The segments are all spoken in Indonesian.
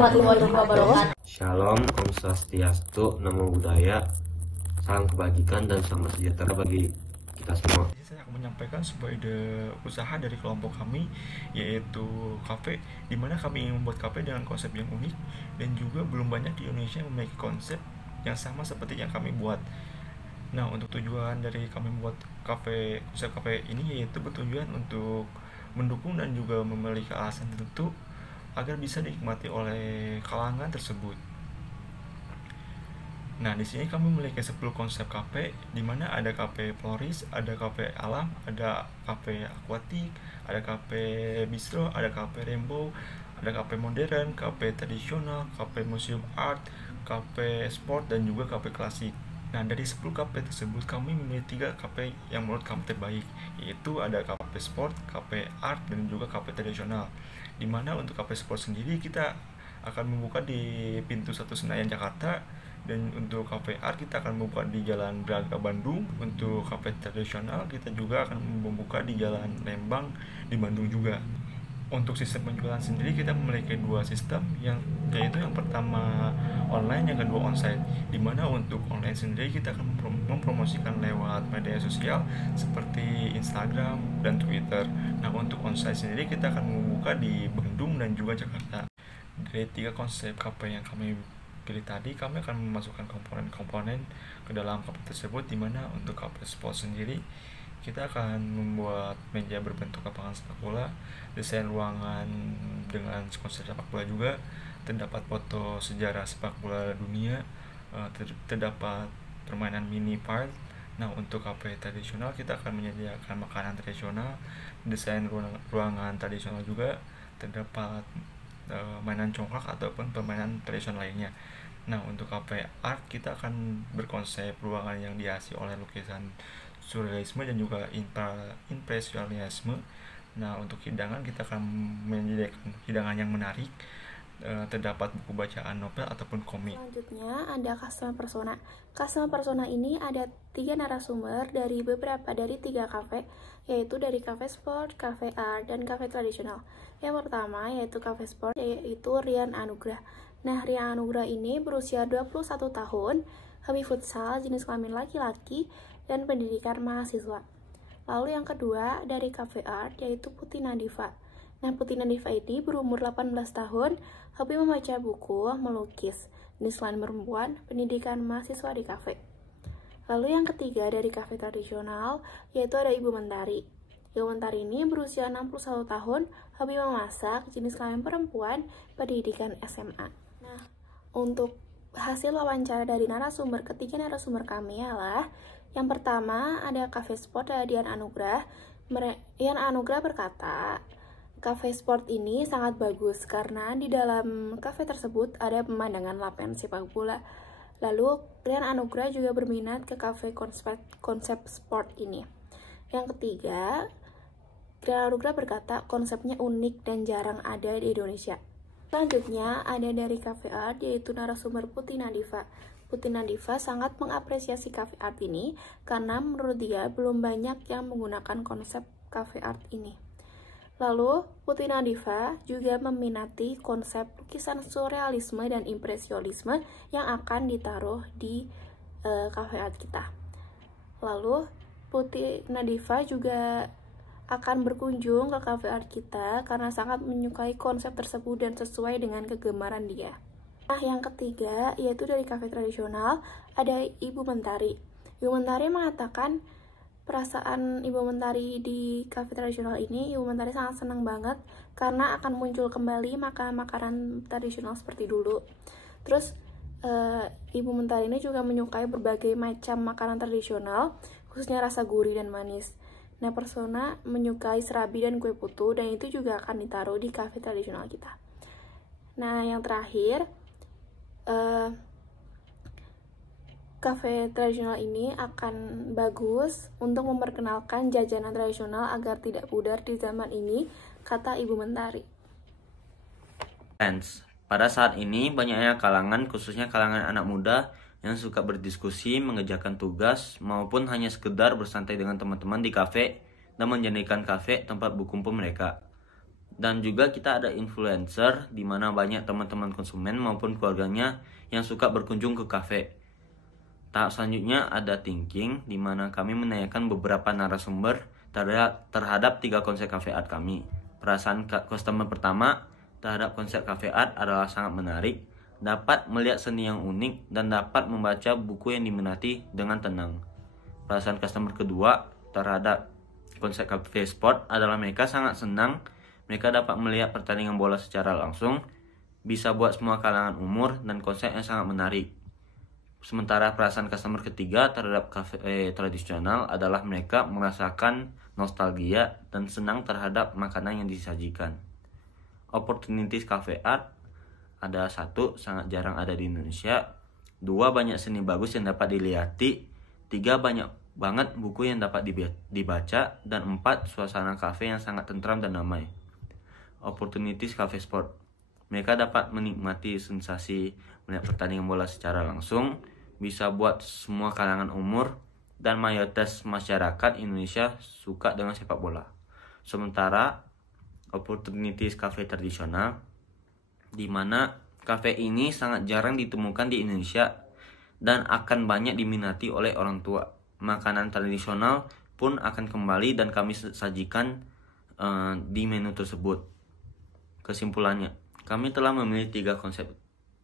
warahmatullahi wabarakatuh. Shalom, Om Swastiastu, Namo Buddhaya, salam kebajikan dan selamat sejahtera bagi kita semua. Saya akan menyampaikan sebuah ide usaha dari kelompok kami, yaitu kafe, di mana kami ingin membuat kafe dengan konsep yang unik dan juga belum banyak di Indonesia yang memiliki konsep yang sama seperti yang kami buat. Nah, untuk tujuan dari kami membuat konsep kafe ini yaitu bertujuan untuk mendukung dan juga memiliki alasan tertentu agar bisa dinikmati oleh kalangan tersebut. Nah, di sini kami memiliki 10 konsep kafe, di mana ada kafe floris, ada kafe alam, ada kafe akuatik, ada kafe bistro, ada kafe rainbow, ada kafe modern, kafe tradisional, kafe museum art, kafe sport, dan juga kafe klasik. Nah, dari 10 kafe tersebut kami memilih 3 kafe yang menurut kami terbaik, yaitu ada kafe sport, kafe art, dan juga kafe tradisional. Di mana untuk kafe sport sendiri kita akan membuka di pintu 1 Senayan Jakarta, dan untuk kafe art kita akan membuka di Jalan Braga Bandung. Untuk kafe tradisional kita juga akan membuka di Jalan Lembang di Bandung juga. Untuk sistem penjualan sendiri kita memiliki 2 sistem, yaitu yang pertama online, yang kedua onsite. Dimana untuk online sendiri kita akan mempromosikan lewat media sosial seperti Instagram dan Twitter. Nah, untuk onsite sendiri kita akan membuka di Bandung dan juga Jakarta. Dari 3 konsep kafe yang kami pilih tadi, kami akan memasukkan komponen-komponen ke dalam kafe tersebut, dimana untuk kafe sport sendiri kita akan membuat meja berbentuk lapangan sepak bola, desain ruangan dengan konsep sepak bola juga, terdapat foto sejarah sepak bola dunia, terdapat permainan mini part. Nah, untuk kafe tradisional kita akan menyediakan makanan tradisional, desain ruangan tradisional juga, terdapat mainan congklak ataupun permainan tradisional lainnya. Nah, untuk kafe art kita akan berkonsep ruangan yang dihiasi oleh lukisan surrealisme dan juga impresionisme. Nah, untuk hidangan kita akan menyediakan hidangan yang menarik, terdapat buku bacaan novel ataupun komik. Selanjutnya ada customer persona. Customer persona ini ada 3 narasumber dari 3 kafe, yaitu dari kafe sport, kafe art, dan kafe tradisional. Yang pertama yaitu kafe sport, yaitu Rian Anugrah. Nah, Rian Anugrah ini berusia 21 tahun, hobi futsal, jenis kelamin laki-laki, dan pendidikan mahasiswa. Lalu yang kedua dari kafe art yaitu Putih Nadifa. Nah, Putih Nadifa ini berumur 18 tahun, hobi membaca buku, melukis, jenis kelamin perempuan, pendidikan mahasiswa di kafe. Lalu yang ketiga dari kafe tradisional yaitu ada Ibu Mentari. Ibu Mentari ini berusia 61 tahun, hobi memasak, jenis kelamin perempuan, pendidikan SMA. Nah, untuk hasil wawancara dari ketiga narasumber kami adalah yang pertama ada kafe sport dari Dian Anugrah. Dian Anugrah berkata, kafe sport ini sangat bagus karena di dalam kafe tersebut ada pemandangan lapangan sepak bola. Lalu Rian Anugrah juga berminat ke kafe konsep sport ini. Yang ketiga, Rian Anugrah berkata konsepnya unik dan jarang ada di Indonesia. Selanjutnya ada dari kafe art yaitu narasumber Putih Nadifa. Putih Nadifa sangat mengapresiasi kafe art ini karena menurut dia belum banyak yang menggunakan konsep kafe art ini. Lalu, Putih Nadifa juga meminati konsep lukisan surrealisme dan impresionisme yang akan ditaruh di kafe art kita. Lalu, Putih Nadifa juga akan berkunjung ke kafe art kita karena sangat menyukai konsep tersebut dan sesuai dengan kegemaran dia. Nah, yang ketiga yaitu dari kafe tradisional ada Ibu Mentari. Ibu Mentari mengatakan perasaan Ibu Mentari di kafe tradisional ini, Ibu Mentari sangat senang banget karena akan muncul kembali makanan-makanan tradisional seperti dulu. Terus Ibu Mentari ini juga menyukai berbagai macam makanan tradisional, khususnya rasa gurih dan manis. Nah, persona menyukai serabi dan kue putu, dan itu juga akan ditaruh di kafe tradisional kita. Nah, yang terakhir, kafe tradisional ini akan bagus untuk memperkenalkan jajanan tradisional agar tidak pudar di zaman ini, kata Ibu Mentari. Pada saat ini banyaknya kalangan, khususnya kalangan anak muda yang suka berdiskusi, mengerjakan tugas, maupun hanya sekedar bersantai dengan teman-teman di kafe dan menjadikan kafe tempat berkumpul mereka. Dan juga kita ada influencer, di mana banyak teman-teman konsumen maupun keluarganya yang suka berkunjung ke kafe. Tahap selanjutnya ada thinking, di mana kami menanyakan beberapa narasumber terhadap 3 konsep cafe art kami. Perasaan customer pertama terhadap konsep cafe art adalah sangat menarik, dapat melihat seni yang unik, dan dapat membaca buku yang diminati dengan tenang. Perasaan customer kedua terhadap konsep cafe sport adalah mereka sangat senang. Mereka dapat melihat pertandingan bola secara langsung, bisa buat semua kalangan umur, dan konsep yang sangat menarik. Sementara perasaan customer ketiga terhadap kafe tradisional adalah mereka merasakan nostalgia dan senang terhadap makanan yang disajikan. Opportunities cafe art ada 1, sangat jarang ada di Indonesia. 2, banyak seni bagus yang dapat dilihati. 3, banyak banget buku yang dapat dibaca. Dan 4, suasana kafe yang sangat tentram dan damai. Opportunities cafe sport, mereka dapat menikmati sensasi melihat pertandingan bola secara langsung, bisa buat semua kalangan umur, dan mayoritas masyarakat Indonesia suka dengan sepak bola. Sementara opportunities cafe tradisional, di mana kafe ini sangat jarang ditemukan di Indonesia dan akan banyak diminati oleh orang tua. Makanan tradisional pun akan kembali dan kami sajikan di menu tersebut. Kesimpulannya, kami telah memilih 3 konsep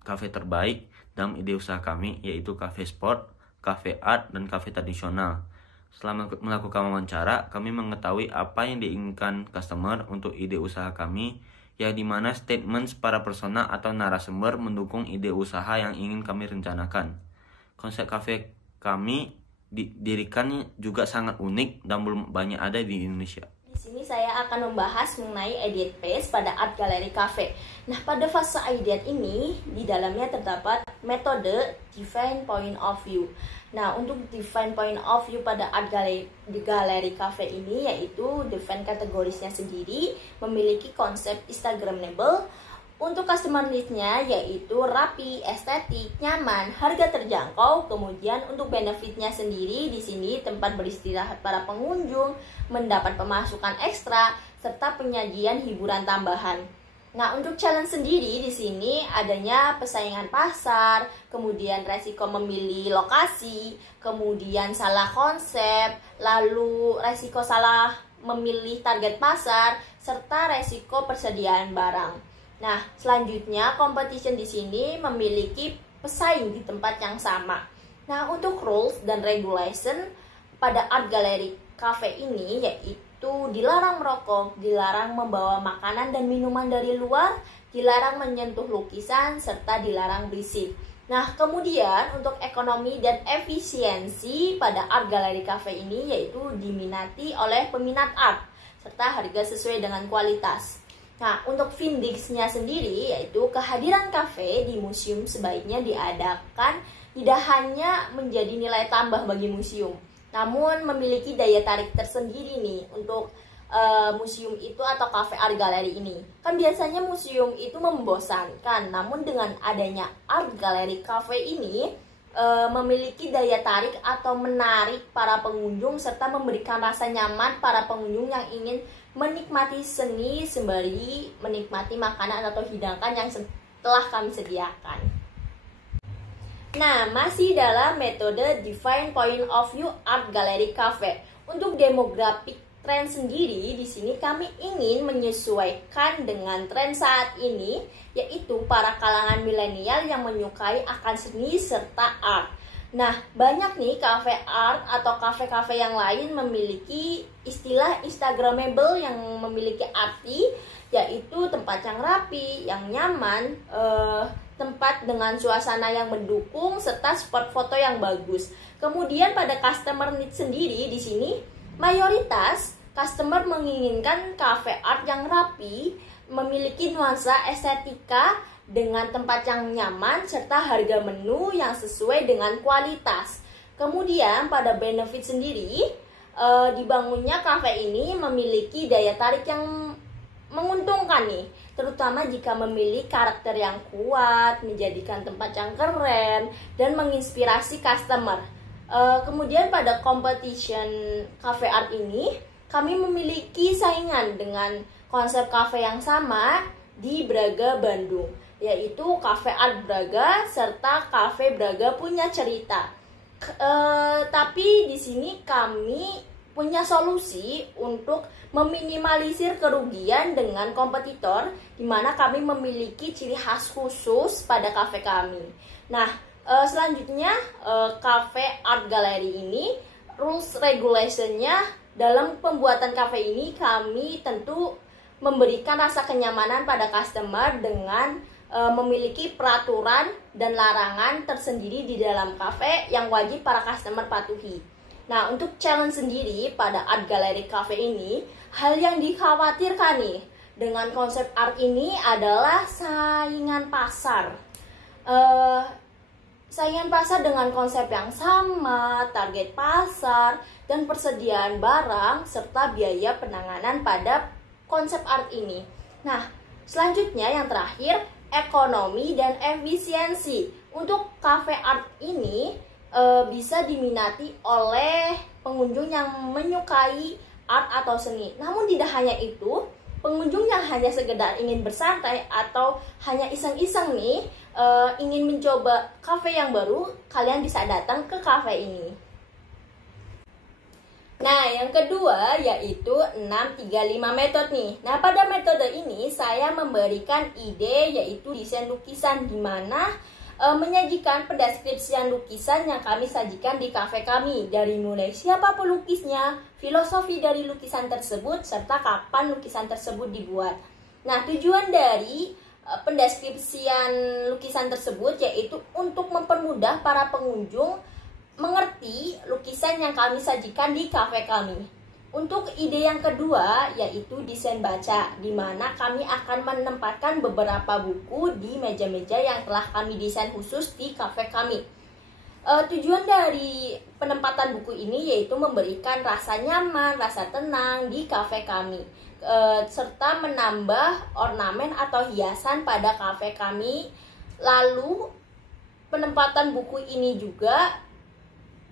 kafe terbaik dalam ide usaha kami, yaitu cafe sport, cafe art, dan cafe tradisional. Setelah melakukan wawancara, kami mengetahui apa yang diinginkan customer untuk ide usaha kami, yang dimana statement para persona atau narasumber mendukung ide usaha yang ingin kami rencanakan. Konsep cafe kami didirikan juga sangat unik dan belum banyak ada di Indonesia. Di sini saya akan membahas mengenai ideate phase pada Art Gallery Cafe. Nah, pada fase ideate ini, di dalamnya terdapat metode define point of view. Nah, untuk define point of view pada Art Gallery Cafe ini, yaitu define kategorisnya sendiri, memiliki konsep Instagramable. Untuk customer needs-nya yaitu rapi, estetik, nyaman, harga terjangkau. Kemudian untuk benefitnya sendiri, di sini tempat beristirahat para pengunjung, mendapat pemasukan ekstra, serta penyajian hiburan tambahan. Nah, untuk challenge sendiri di sini adanya persaingan pasar, kemudian resiko memilih lokasi, kemudian salah konsep, lalu resiko salah memilih target pasar, serta resiko persediaan barang. Nah, selanjutnya competition di sini memiliki pesaing di tempat yang sama. Nah, untuk rules dan regulation pada Art Gallery Cafe ini yaitu dilarang merokok, dilarang membawa makanan dan minuman dari luar, dilarang menyentuh lukisan, serta dilarang berisik. Nah, kemudian untuk ekonomi dan efisiensi pada Art Gallery Cafe ini yaitu diminati oleh peminat art, serta harga sesuai dengan kualitas. Nah, untuk Vindix-nya sendiri yaitu kehadiran kafe di museum sebaiknya diadakan tidak hanya menjadi nilai tambah bagi museum, namun memiliki daya tarik tersendiri nih untuk museum itu atau cafe art gallery ini. Kan biasanya museum itu membosankan, namun dengan adanya art gallery cafe ini memiliki daya tarik atau menarik para pengunjung serta memberikan rasa nyaman para pengunjung yang ingin menikmati seni sembari menikmati makanan atau hidangan yang telah kami sediakan. Nah, masih dalam metode Define Point of View Art Gallery Cafe. Untuk demographic tren sendiri, di sini kami ingin menyesuaikan dengan tren saat ini, yaitu para kalangan milenial yang menyukai akan seni serta art. Nah, banyak nih cafe art atau kafe-kafe yang lain memiliki istilah Instagramable yang memiliki arti, yaitu tempat yang rapi, yang nyaman, tempat dengan suasana yang mendukung, serta spot foto yang bagus. Kemudian pada customer need sendiri di sini, mayoritas customer menginginkan cafe art yang rapi, memiliki nuansa estetika, dengan tempat yang nyaman serta harga menu yang sesuai dengan kualitas. Kemudian pada benefit sendiri, dibangunnya cafe ini memiliki daya tarik yang menguntungkan nih, terutama jika memilih karakter yang kuat, menjadikan tempat yang keren dan menginspirasi customer. Kemudian pada competition cafe art ini kami memiliki saingan dengan konsep cafe yang sama di Braga, Bandung, yaitu Cafe Art Braga serta Cafe Braga Punya Cerita. Tapi di sini kami punya solusi untuk meminimalisir kerugian dengan kompetitor, di mana kami memiliki ciri khas khusus pada kafe kami. Nah, selanjutnya Cafe Art Gallery ini rules regulationnya dalam pembuatan kafe ini kami tentu memberikan rasa kenyamanan pada customer dengan memiliki peraturan dan larangan tersendiri di dalam kafe yang wajib para customer patuhi. Nah, untuk challenge sendiri pada Art Gallery Cafe ini, hal yang dikhawatirkan nih dengan konsep art ini adalah saingan pasar. Saingan pasar dengan konsep yang sama, target pasar, dan persediaan barang, serta biaya penanganan pada konsep art ini. Nah, selanjutnya yang terakhir, ekonomi dan efisiensi. Untuk cafe art ini bisa diminati oleh pengunjung yang menyukai art atau seni. Namun tidak hanya itu, pengunjung yang hanya sekedar ingin bersantai atau hanya iseng-iseng nih, ingin mencoba cafe yang baru, kalian bisa datang ke cafe ini. Nah, yang kedua yaitu 635 method nih. Nah, pada metode ini saya memberikan ide yaitu desain lukisan, di mana menyajikan pendeskripsian lukisan yang kami sajikan di kafe kami, dari mulai siapa pelukisnya, filosofi dari lukisan tersebut, serta kapan lukisan tersebut dibuat. Nah, tujuan dari pendeskripsian lukisan tersebut yaitu untuk mempermudah para pengunjung mengerti lukisan yang kami sajikan di kafe kami. Untuk ide yang kedua yaitu desain baca, di mana kami akan menempatkan beberapa buku di meja-meja yang telah kami desain khusus di kafe kami. Tujuan dari penempatan buku ini yaitu memberikan rasa nyaman, rasa tenang di kafe kami, serta menambah ornamen atau hiasan pada kafe kami. Lalu penempatan buku ini juga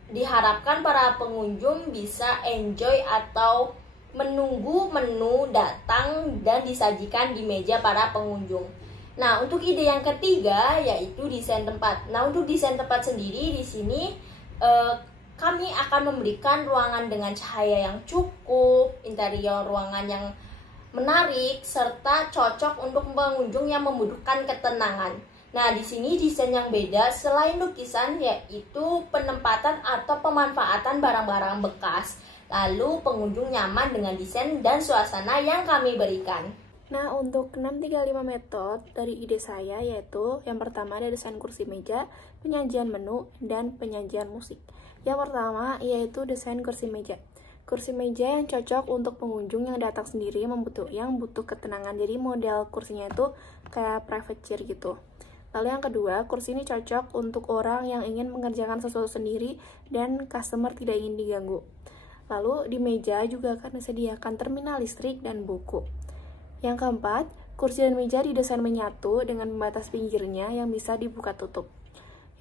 diharapkan para pengunjung bisa enjoy atau menunggu menu datang dan disajikan di meja para pengunjung. Nah, untuk ide yang ketiga yaitu desain tempat. Nah, untuk desain tempat sendiri di sini kami akan memberikan ruangan dengan cahaya yang cukup, interior ruangan yang menarik, serta cocok untuk pengunjung yang membutuhkan ketenangan. Nah, di sini desain yang beda selain lukisan yaitu penempatan atau pemanfaatan barang-barang bekas. Lalu pengunjung nyaman dengan desain dan suasana yang kami berikan. Nah, untuk 635 metode dari ide saya yaitu yang pertama ada desain kursi meja, penyajian menu, dan penyajian musik. Yang pertama yaitu desain kursi meja. Kursi meja yang cocok untuk pengunjung yang datang sendiri yang butuh ketenangan. Jadi model kursinya itu kayak private chair gitu. Lalu yang kedua, kursi ini cocok untuk orang yang ingin mengerjakan sesuatu sendiri dan customer tidak ingin diganggu. Lalu di meja juga akan disediakan terminal listrik dan buku. Yang keempat, kursi dan meja didesain menyatu dengan pembatas pinggirnya yang bisa dibuka tutup.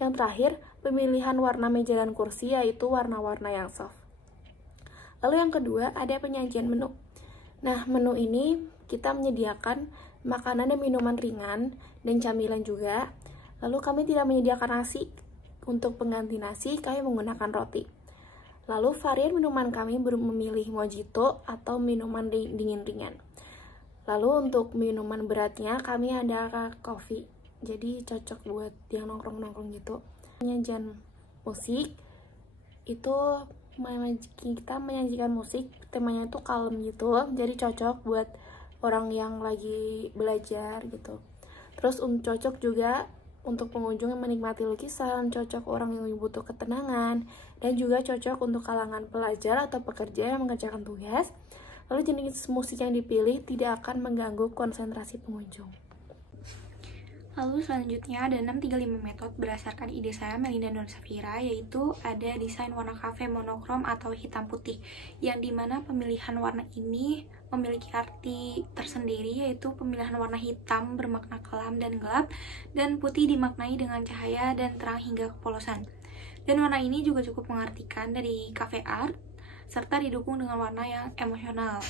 Yang terakhir, pemilihan warna meja dan kursi yaitu warna-warna yang soft. Lalu yang kedua, ada penyajian menu. Nah, menu ini kita menyediakan makanan dan minuman ringan dan camilan juga. Lalu kami tidak menyediakan nasi. Untuk pengganti nasi, kami menggunakan roti. Lalu varian minuman kami memilih mojito atau minuman dingin ringan. Lalu untuk minuman beratnya, kami ada kopi. Jadi cocok buat yang nongkrong-nongkrong gitu. Penyajian musik, itu kita menyajikan musik, temanya itu kalem gitu. Jadi cocok buat orang yang lagi belajar gitu. Terus cocok juga untuk pengunjung yang menikmati lukisan, cocok orang yang butuh ketenangan, dan juga cocok untuk kalangan pelajar atau pekerja yang mengerjakan tugas. Lalu jenis musik yang dipilih tidak akan mengganggu konsentrasi pengunjung. Lalu selanjutnya ada 635 metode berdasarkan ide saya, Melinda Nur Safira, yaitu ada desain warna kafe monokrom atau hitam putih, yang dimana pemilihan warna ini memiliki arti tersendiri, yaitu pemilihan warna hitam bermakna kelam dan gelap, dan putih dimaknai dengan cahaya dan terang hingga kepolosan. Dan warna ini juga cukup mengartikan dari cafe art, serta didukung dengan warna yang emosional.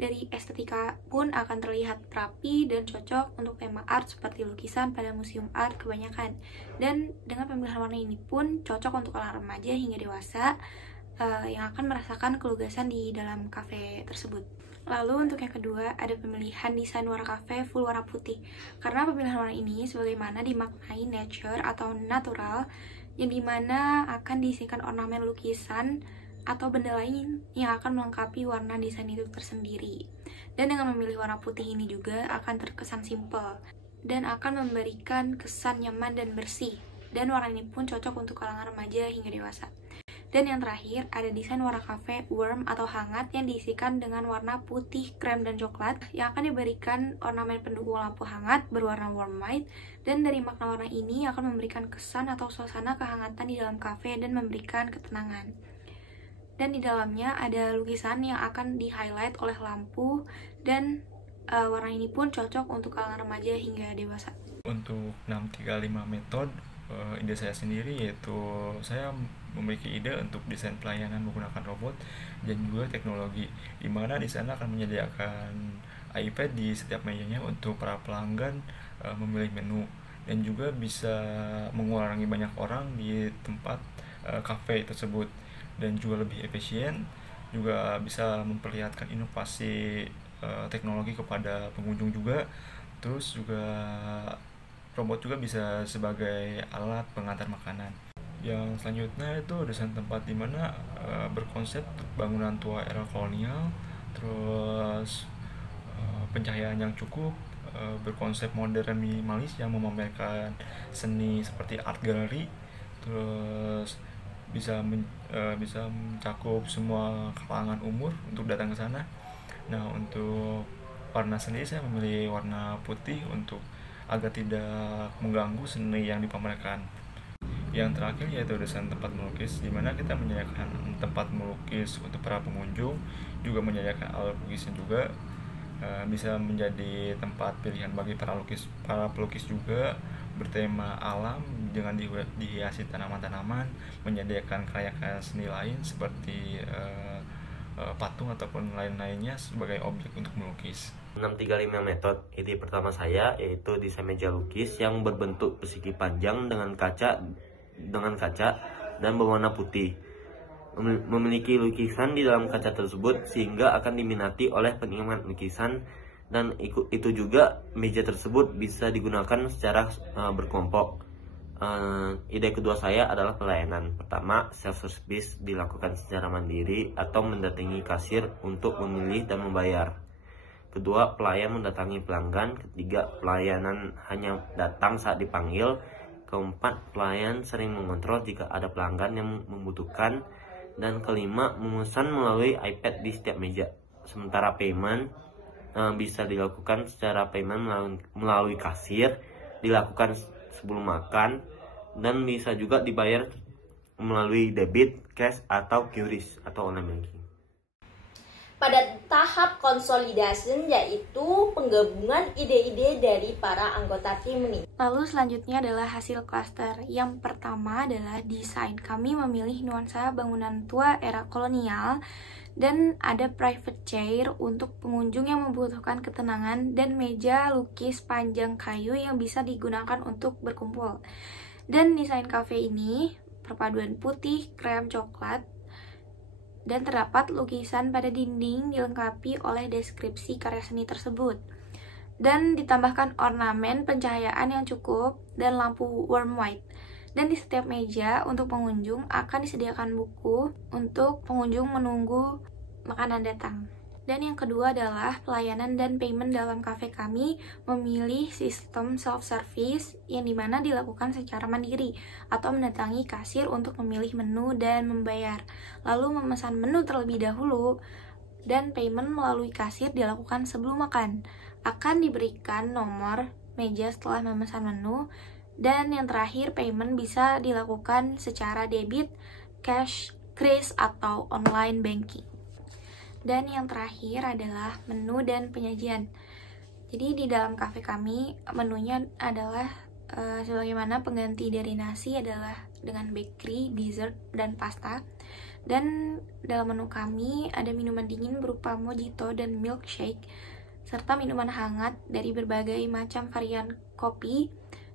Dari estetika pun akan terlihat rapi dan cocok untuk tema art seperti lukisan pada museum art kebanyakan. Dan dengan pemilihan warna ini pun cocok untuk kalangan remaja hingga dewasa yang akan merasakan kelugasan di dalam kafe tersebut. Lalu untuk yang kedua, ada pemilihan desain warna kafe full warna putih. Karena pemilihan warna ini sebagaimana dimaknai nature atau natural, yang dimana akan diisikan ornamen lukisan atau benda lain yang akan melengkapi warna desain itu tersendiri. Dan dengan memilih warna putih ini juga akan terkesan simple dan akan memberikan kesan nyaman dan bersih. Dan warna ini pun cocok untuk kalangan remaja hingga dewasa. Dan yang terakhir, ada desain warna kafe warm atau hangat yang diisikan dengan warna putih, krem, dan coklat yang akan diberikan ornamen pendukung lampu hangat berwarna warm white. Dan dari makna warna ini akan memberikan kesan atau suasana kehangatan di dalam kafe dan memberikan ketenangan. Dan di dalamnya ada lukisan yang akan di-highlight oleh lampu, dan warna ini pun cocok untuk kalangan remaja hingga dewasa. Untuk 635 metode, ide saya sendiri yaitu saya memiliki ide untuk desain pelayanan menggunakan robot dan juga teknologi, di mana di sana akan menyediakan iPad di setiap mejanya untuk para pelanggan memilih menu, dan juga bisa mengurangi banyak orang di tempat kafe tersebut, dan juga lebih efisien, juga bisa memperlihatkan inovasi teknologi kepada pengunjung juga. Terus juga robot juga bisa sebagai alat pengantar makanan. Yang selanjutnya itu desain tempat di mana berkonsep bangunan tua era kolonial, terus pencahayaan yang cukup, berkonsep modern minimalis yang memamerkan seni seperti art gallery, terus bisa mencakup semua kalangan umur untuk datang ke sana. Nah, untuk warna sendiri saya memilih warna putih untuk agar tidak mengganggu seni yang dipamerkan. Yang terakhir yaitu desain tempat melukis, di mana kita menyediakan tempat melukis untuk para pengunjung, juga menyediakan alat lukisnya juga, bisa menjadi tempat pilihan bagi para pelukis juga, bertema alam dengan dihiasi tanaman-tanaman, menyediakan karya-karya seni lain seperti patung ataupun lain-lainnya sebagai objek untuk melukis. 635 metode, ide pertama saya yaitu desain meja lukis yang berbentuk persegi panjang dengan kaca dan berwarna putih. Memiliki lukisan di dalam kaca tersebut sehingga akan diminati oleh penikmat lukisan, dan itu juga meja tersebut bisa digunakan secara berkelompok. Ide kedua saya adalah pelayanan. Pertama, self service dilakukan secara mandiri atau mendatangi kasir untuk memilih dan membayar. Kedua, pelayan mendatangi pelanggan. Ketiga, pelayanan hanya datang saat dipanggil. Keempat, pelayan sering mengontrol jika ada pelanggan yang membutuhkan. Dan kelima, memesan melalui iPad di setiap meja. Sementara payment bisa dilakukan secara payment melalui kasir, dilakukan sebelum makan, dan bisa juga dibayar melalui debit, cash, atau QRIS atau online banking. Pada tahap konsolidasi, yaitu penggabungan ide-ide dari para anggota tim ini. Lalu selanjutnya adalah hasil klaster. Yang pertama adalah desain. Kami memilih nuansa bangunan tua era kolonial, dan ada private chair untuk pengunjung yang membutuhkan ketenangan, dan meja lukis panjang kayu yang bisa digunakan untuk berkumpul. Dan desain cafe ini perpaduan putih, krem, coklat, dan terdapat lukisan pada dinding dilengkapi oleh deskripsi karya seni tersebut. Dan ditambahkan ornamen pencahayaan yang cukup dan lampu warm white. Dan di setiap meja untuk pengunjung akan disediakan buku untuk pengunjung menunggu makanan datang. Dan yang kedua adalah pelayanan dan payment dalam kafe kami memilih sistem self-service yang dimana dilakukan secara mandiri atau mendatangi kasir untuk memilih menu dan membayar. Lalu memesan menu terlebih dahulu, dan payment melalui kasir dilakukan sebelum makan. Akan diberikan nomor meja setelah memesan menu. Dan yang terakhir, payment bisa dilakukan secara debit, cash, QRIS, atau online banking. Dan yang terakhir adalah menu dan penyajian. Jadi di dalam kafe kami menunya adalah sebagaimana pengganti dari nasi adalah dengan bakery, dessert, dan pasta. Dan dalam menu kami ada minuman dingin berupa mojito dan milkshake, serta minuman hangat dari berbagai macam varian kopi,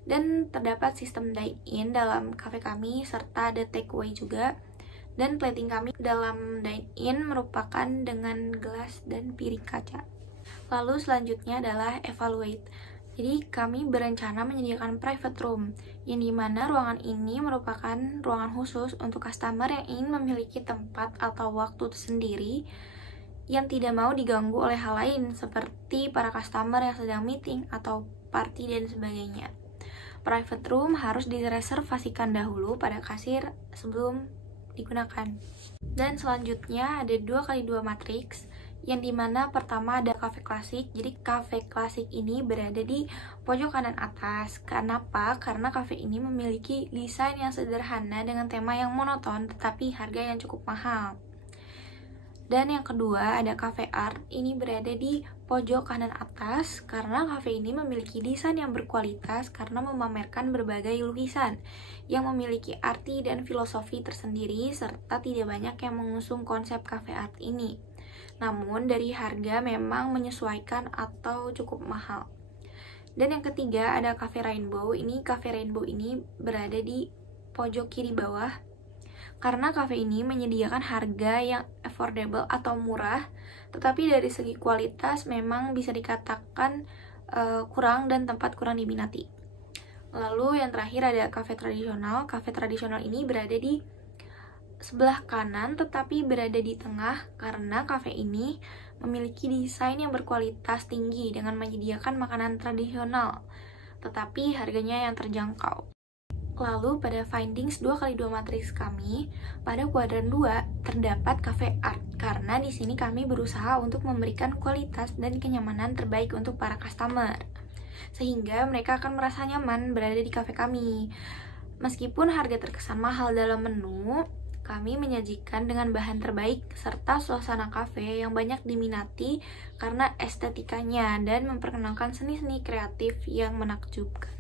dan terdapat sistem dine-in dalam cafe kami, serta ada takeaway juga. Dan plating kami dalam dine-in merupakan dengan gelas dan piring kaca. Lalu selanjutnya adalah evaluate. Jadi kami berencana menyediakan private room, yang dimana ruangan ini merupakan ruangan khusus untuk customer yang ingin memiliki tempat atau waktu sendiri yang tidak mau diganggu oleh hal lain, seperti para customer yang sedang meeting atau party dan sebagainya. Private room harus direservasikan dahulu pada kasir sebelum digunakan. Dan selanjutnya ada 2x2 matriks, yang dimana pertama ada cafe klasik. Jadi cafe klasik ini berada di pojok kanan atas. Kenapa? Karena cafe ini memiliki desain yang sederhana dengan tema yang monoton tetapi harga yang cukup mahal. Dan yang kedua ada cafe art, ini berada di pojok kanan atas karena cafe ini memiliki desain yang berkualitas karena memamerkan berbagai lukisan yang memiliki arti dan filosofi tersendiri, serta tidak banyak yang mengusung konsep cafe art ini. Namun dari harga memang menyesuaikan atau cukup mahal. Dan yang ketiga ada Cafe Rainbow. Cafe Rainbow ini berada di pojok kiri bawah karena cafe ini menyediakan harga yang affordable atau murah, tetapi dari segi kualitas memang bisa dikatakan kurang dan tempat kurang diminati. Lalu yang terakhir ada Cafe Tradisional. Cafe Tradisional ini berada di sebelah kanan tetapi berada di tengah karena cafe ini memiliki desain yang berkualitas tinggi dengan menyediakan makanan tradisional tetapi harganya yang terjangkau. Lalu pada findings 2x2 matriks kami, pada kuadran 2 terdapat cafe art karena di sini kami berusaha untuk memberikan kualitas dan kenyamanan terbaik untuk para customer sehingga mereka akan merasa nyaman berada di cafe kami. Meskipun harga terkesan mahal dalam menu, kami menyajikan dengan bahan terbaik serta suasana kafe yang banyak diminati karena estetikanya dan memperkenalkan seni-seni kreatif yang menakjubkan.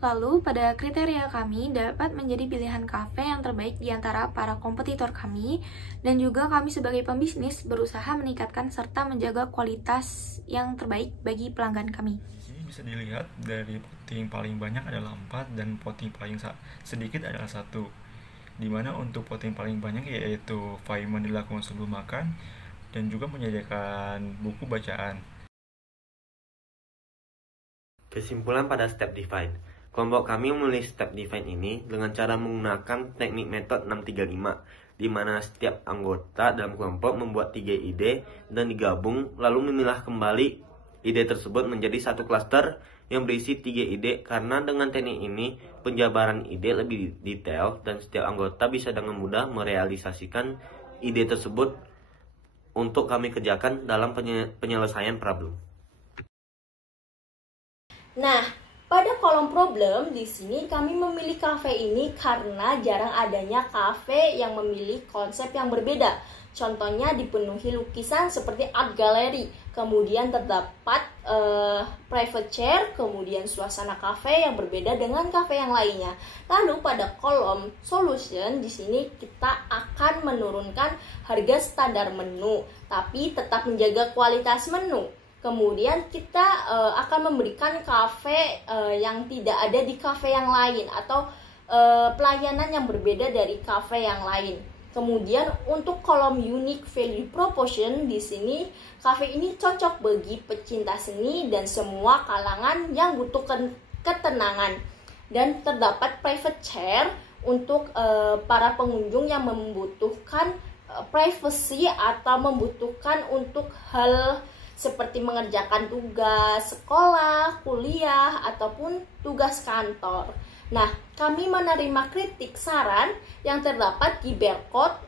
Lalu pada kriteria kami dapat menjadi pilihan kafe yang terbaik di antara para kompetitor kami, dan juga kami sebagai pembisnis berusaha meningkatkan serta menjaga kualitas yang terbaik bagi pelanggan kami. Ini bisa dilihat dari voting paling banyak adalah 4 dan voting paling sedikit adalah 1. Dimana untuk voting paling banyak yaitu Feynman dilakukan sebelum makan dan juga menyediakan buku bacaan. Kesimpulan pada step define. Kelompok kami memilih step define ini dengan cara menggunakan teknik metode 635, di mana setiap anggota dalam kelompok membuat 3 ide dan digabung lalu memilah kembali ide tersebut menjadi satu klaster yang berisi 3 ide. Karena dengan teknik ini penjabaran ide lebih detail dan setiap anggota bisa dengan mudah merealisasikan ide tersebut untuk kami kerjakan dalam penyelesaian problem. Nah, pada kolom problem di sini kami memilih kafe ini karena jarang adanya kafe yang memilih konsep yang berbeda. Contohnya dipenuhi lukisan seperti art gallery, kemudian terdapat private chair, kemudian suasana kafe yang berbeda dengan kafe yang lainnya. Lalu pada kolom solution di sini kita akan menurunkan harga standar menu, tapi tetap menjaga kualitas menu. Kemudian kita akan memberikan kafe yang tidak ada di kafe yang lain atau pelayanan yang berbeda dari kafe yang lain. Kemudian untuk kolom unique value proposition di sini kafe ini cocok bagi pecinta seni dan semua kalangan yang butuh ketenangan, dan terdapat private chair untuk para pengunjung yang membutuhkan privacy atau membutuhkan untuk hal seperti mengerjakan tugas sekolah, kuliah, ataupun tugas kantor. Nah, kami menerima kritik saran yang terdapat di barcode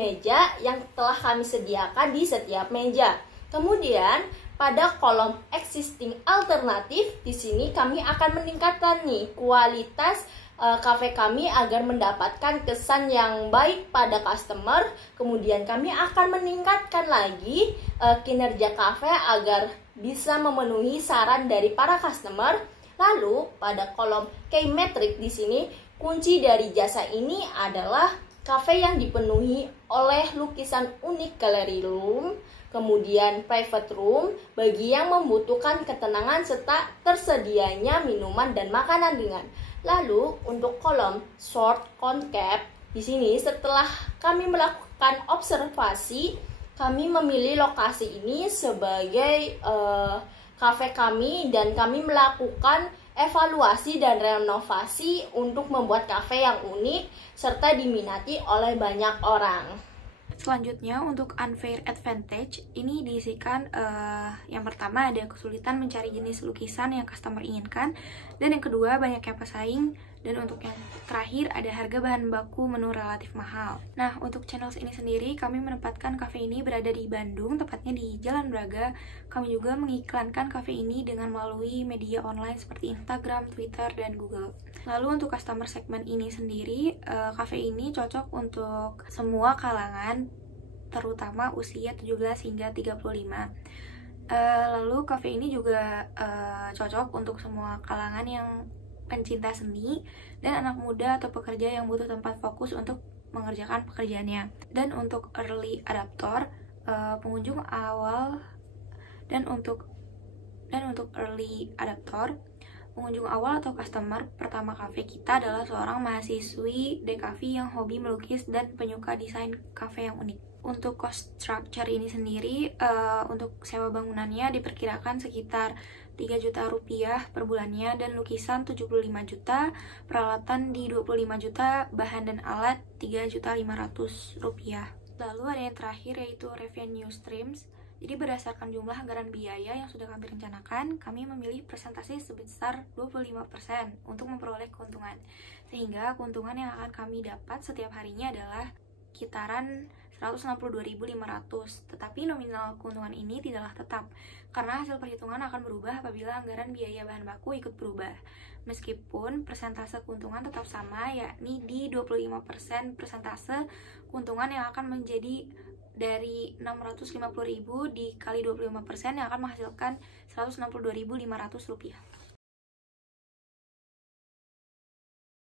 meja yang telah kami sediakan di setiap meja. Kemudian pada kolom existing alternatif di sini kami akan meningkatkan nih kualitas kafe kami agar mendapatkan kesan yang baik pada customer. Kemudian kami akan meningkatkan lagi kinerja kafe agar bisa memenuhi saran dari para customer. Lalu pada kolom key metric di sini kunci dari jasa ini adalah Cafe yang dipenuhi oleh lukisan unik gallery room, kemudian private room bagi yang membutuhkan ketenangan serta tersedianya minuman dan makanan ringan. Lalu untuk kolom short concave, di sini setelah kami melakukan observasi, kami memilih lokasi ini sebagai cafe kami dan kami melakukan evaluasi dan renovasi untuk membuat kafe yang unik serta diminati oleh banyak orang. Selanjutnya untuk unfair advantage, ini diisikan yang pertama ada kesulitan mencari jenis lukisan yang customer inginkan, dan yang kedua banyaknya pesaing, dan untuk yang terakhir ada harga bahan baku menu relatif mahal. Nah, untuk channel ini sendiri kami menempatkan kafe ini berada di Bandung, tepatnya di Jalan Braga. Kami juga mengiklankan kafe ini dengan melalui media online seperti Instagram, Twitter, dan Google. Lalu untuk customer segmen ini sendiri, kafe ini cocok untuk semua kalangan, terutama usia 17 hingga 35. Lalu kafe ini juga cocok untuk semua kalangan yang pencinta seni dan anak muda atau pekerja yang butuh tempat fokus untuk mengerjakan pekerjaannya. Dan untuk early adopter, pengunjung awal atau customer pertama kafe kita adalah seorang mahasiswi DKV yang hobi melukis dan penyuka desain kafe yang unik. Untuk cost structure ini sendiri, untuk sewa bangunannya diperkirakan sekitar 3 juta rupiah per bulannya, dan lukisan 75 juta, peralatan di 25 juta, bahan dan alat 3.500.000 rupiah. Lalu ada yang terakhir yaitu revenue streams. Jadi berdasarkan jumlah anggaran biaya yang sudah kami rencanakan, kami memilih presentasi sebesar 25% untuk memperoleh keuntungan. Sehingga keuntungan yang akan kami dapat setiap harinya adalah kitaran 162.500, tetapi nominal keuntungan ini tidaklah tetap, karena hasil perhitungan akan berubah apabila anggaran biaya bahan baku ikut berubah. Meskipun persentase keuntungan tetap sama, yakni di 25% persentase keuntungan yang akan menjadi dari 650.000 dikali 25% yang akan menghasilkan 162.500 rupiah.